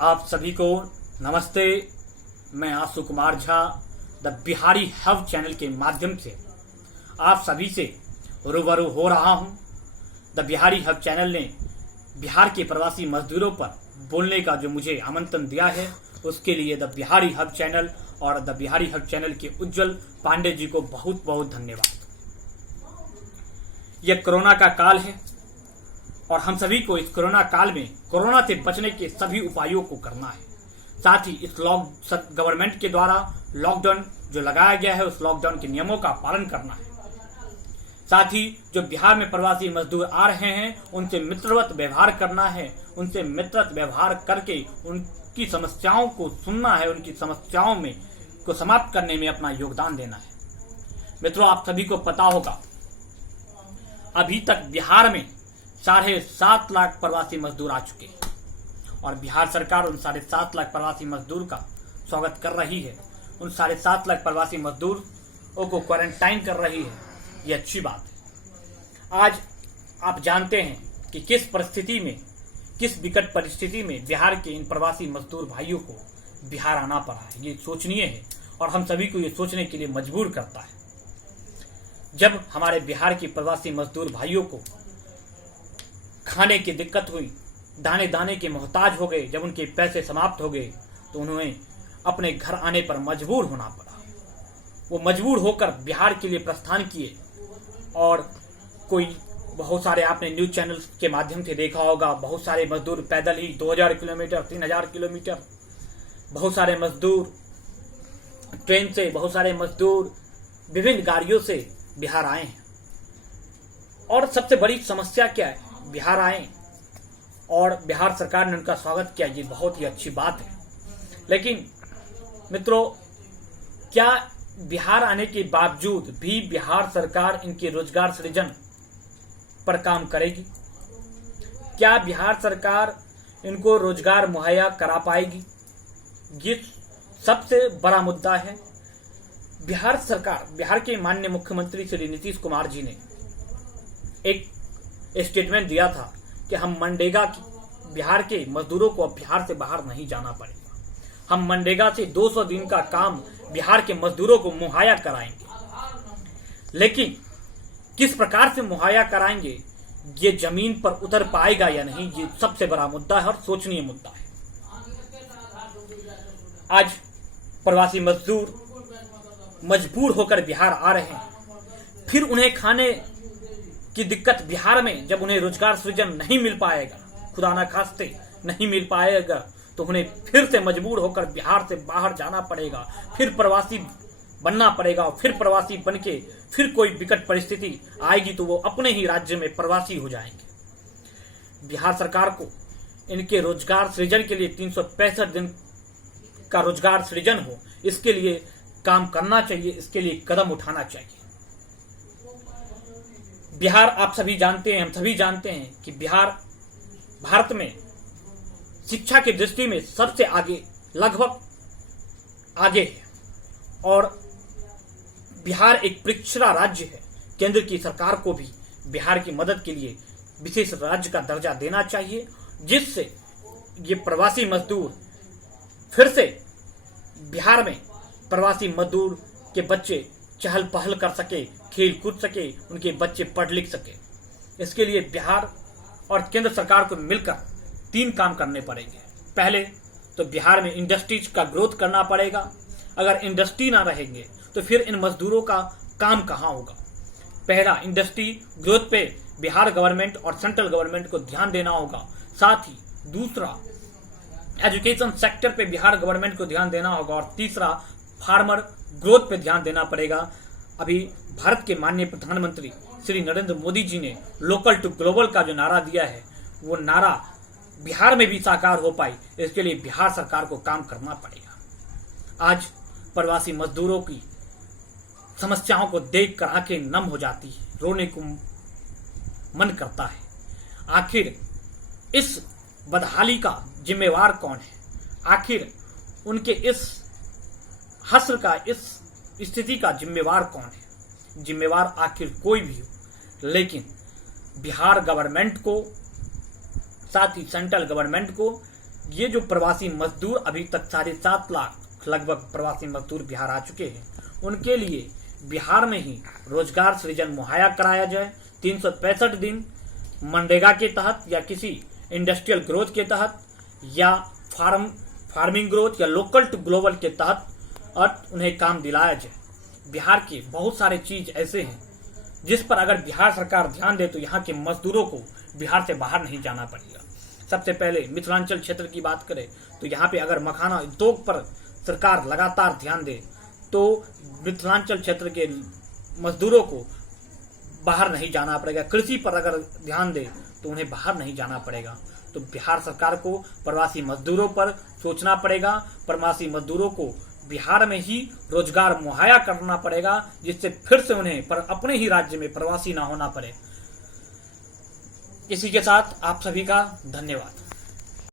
आप सभी को नमस्ते। मैं Ashu Kumar Jha the Bihari hub channel के माध्यम से आप सभी से रूबरू हो रहा हूं। द बिहारी हब चैनल ने बिहार के प्रवासी मजदूरों पर बोलने का जो मुझे आमंत्रण दिया है उसके लिए द बिहारी हब चैनल और द बिहारी हब चैनल के उज्जवल पांडे जी को बहुत बहुत धन्यवाद। यह कोरोना का काल है और हम सभी को इस कोरोना काल में कोरोना से बचने के सभी उपायों को करना है। साथ ही इस गवर्नमेंट के द्वारा लॉकडाउन जो लगाया गया है उस लॉकडाउन के नियमों का पालन करना है। साथ ही जो बिहार में प्रवासी मजदूर आ रहे हैं उनसे मित्रवत व्यवहार करना है। उनसे मित्रवत व्यवहार करके उनकी समस्याओं को सुनना है, उनकी समस्याओं में को समाप्त करने में अपना योगदान देना है। मित्रों, आप सभी को पता होगा अभी तक बिहार में 7.5 लाख प्रवासी मजदूर आ चुके हैं और बिहार सरकार उन 7.5 लाख प्रवासी मजदूर का स्वागत कर रही है। उन 7.5 लाख प्रवासी मजदूरों को क्वारंटाइन कर रही है। ये अच्छी बात है। आज आप जानते हैं कि किस परिस्थिति में, किस विकट परिस्थिति में बिहार के इन प्रवासी मजदूर भाइयों को बिहार आना पड़ा है। ये सोचनीय है और हम सभी को ये सोचने के लिए मजबूर करता है। जब हमारे बिहार के प्रवासी मजदूर भाइयों को खाने की दिक्कत हुई, दाने दाने के मोहताज हो गए, जब उनके पैसे समाप्त हो गए तो उन्हें अपने घर आने पर मजबूर होना पड़ा। वो मजबूर होकर बिहार के लिए प्रस्थान किए और कोई बहुत सारे आपने न्यूज चैनल के माध्यम से देखा होगा, बहुत सारे मजदूर पैदल ही 2000 किलोमीटर 3000 किलोमीटर, बहुत सारे मजदूर ट्रेन से, बहुत सारे मजदूर विभिन्न गाड़ियों से बिहार आए हैं। और सबसे बड़ी समस्या क्या है, बिहार आए और बिहार सरकार ने उनका स्वागत किया, ये बहुत ही अच्छी बात है। लेकिन मित्रों, क्या बिहार आने के बावजूद भी बिहार सरकार इनके रोजगार सृजन पर काम करेगी? क्या बिहार सरकार इनको रोजगार मुहैया करा पाएगी? ये सबसे बड़ा मुद्दा है। बिहार सरकार, बिहार के माननीय मुख्यमंत्री श्री नीतीश कुमार जी ने एक स्टेटमेंट दिया था कि हम मनरेगा की बिहार के मजदूरों को अब बिहार से बाहर नहीं जाना पड़ेगा। हम मनरेगा से 200 दिन का काम बिहार के मजदूरों को मुहैया कराएंगे। लेकिन किस प्रकार से मुहैया कराएंगे, ये जमीन पर उतर पाएगा या नहीं, ये सबसे बड़ा मुद्दा है और सोचनीय मुद्दा है। आज प्रवासी मजदूर मजबूर होकर बिहार आ रहे हैं, फिर उन्हें खाने की दिक्कत बिहार में, जब उन्हें रोजगार सृजन नहीं मिल पाएगा, खुदा न खास्ते नहीं मिल पाएगा, तो उन्हें फिर से मजबूर होकर बिहार से बाहर जाना पड़ेगा, फिर प्रवासी बनना पड़ेगा और फिर प्रवासी बनके फिर कोई विकट परिस्थिति आएगी तो वो अपने ही राज्य में प्रवासी हो जाएंगे। बिहार सरकार को इनके रोजगार सृजन के लिए 365 दिन का रोजगार सृजन हो, इसके लिए काम करना चाहिए, इसके लिए कदम उठाना चाहिए। बिहार, आप सभी जानते हैं, हम सभी जानते हैं कि बिहार भारत में शिक्षा की दृष्टि में सबसे आगे, लगभग आगे है और बिहार एक पिछड़ा राज्य है। केंद्र की सरकार को भी बिहार की मदद के लिए विशेष राज्य का दर्जा देना चाहिए, जिससे ये प्रवासी मजदूर फिर से बिहार में प्रवासी मजदूर के बच्चे चहल पहल कर सके, खेल कूद सके, उनके बच्चे पढ़ लिख सके। इसके लिए बिहार और केंद्र सरकार को मिलकर 3 काम करने पड़ेंगे। पहले तो बिहार में इंडस्ट्रीज का ग्रोथ करना पड़ेगा। अगर इंडस्ट्री ना रहेंगे तो फिर इन मजदूरों का काम कहाँ होगा? पहला, इंडस्ट्री ग्रोथ पे बिहार गवर्नमेंट और सेंट्रल गवर्नमेंट को ध्यान देना होगा। साथ ही दूसरा, एजुकेशन सेक्टर पे बिहार गवर्नमेंट को ध्यान देना होगा और तीसरा, फार्मर ग्रोथ पे ध्यान देना पड़ेगा। अभी भारत के माननीय प्रधानमंत्री श्री नरेंद्र मोदी जी ने लोकल टू ग्लोबल का जो नारा दिया है, वो नारा बिहार में भी साकार हो पाए, इसके लिए बिहार सरकार को काम करना पड़ेगा। आज प्रवासी मजदूरों की समस्याओं को देखकर आंखें नम हो जाती है, रोने को मन करता है। आखिर इस बदहाली का जिम्मेवार कौन है? आखिर उनके इस हश्र का, इस स्थिति का जिम्मेवार कौन है? जिम्मेवार आखिर कोई भी हो, लेकिन बिहार गवर्नमेंट को, साथ ही सेंट्रल गवर्नमेंट को ये जो प्रवासी मजदूर अभी तक 7.5 लाख लगभग प्रवासी मजदूर बिहार आ चुके हैं, उनके लिए बिहार में ही रोजगार सृजन मुहैया कराया जाए। 365 दिन मनरेगा के तहत या किसी इंडस्ट्रियल ग्रोथ के तहत या फार्मिंग ग्रोथ या लोकल टू ग्लोबल के तहत और उन्हें काम दिलाया जाए। बिहार के बहुत सारे चीज ऐसे हैं जिस पर अगर बिहार सरकार ध्यान दे तो यहाँ के मजदूरों को बिहार से बाहर नहीं जाना पड़ेगा। सबसे पहले मिथिलांचल क्षेत्र की बात करें तो यहाँ पे अगर मखाना उद्योग पर सरकार लगातार ध्यान दे तो मिथिलांचल क्षेत्र के मजदूरों को बाहर नहीं जाना पड़ेगा। कृषि पर अगर ध्यान दे तो उन्हें बाहर नहीं जाना पड़ेगा। तो बिहार सरकार को प्रवासी मजदूरों पर सोचना पड़ेगा। प्रवासी मजदूरों को बिहार में ही रोजगार मुहैया करना पड़ेगा, जिससे फिर से उन्हें पर अपने ही राज्य में प्रवासी ना होना पड़े। इसी के साथ आप सभी का धन्यवाद।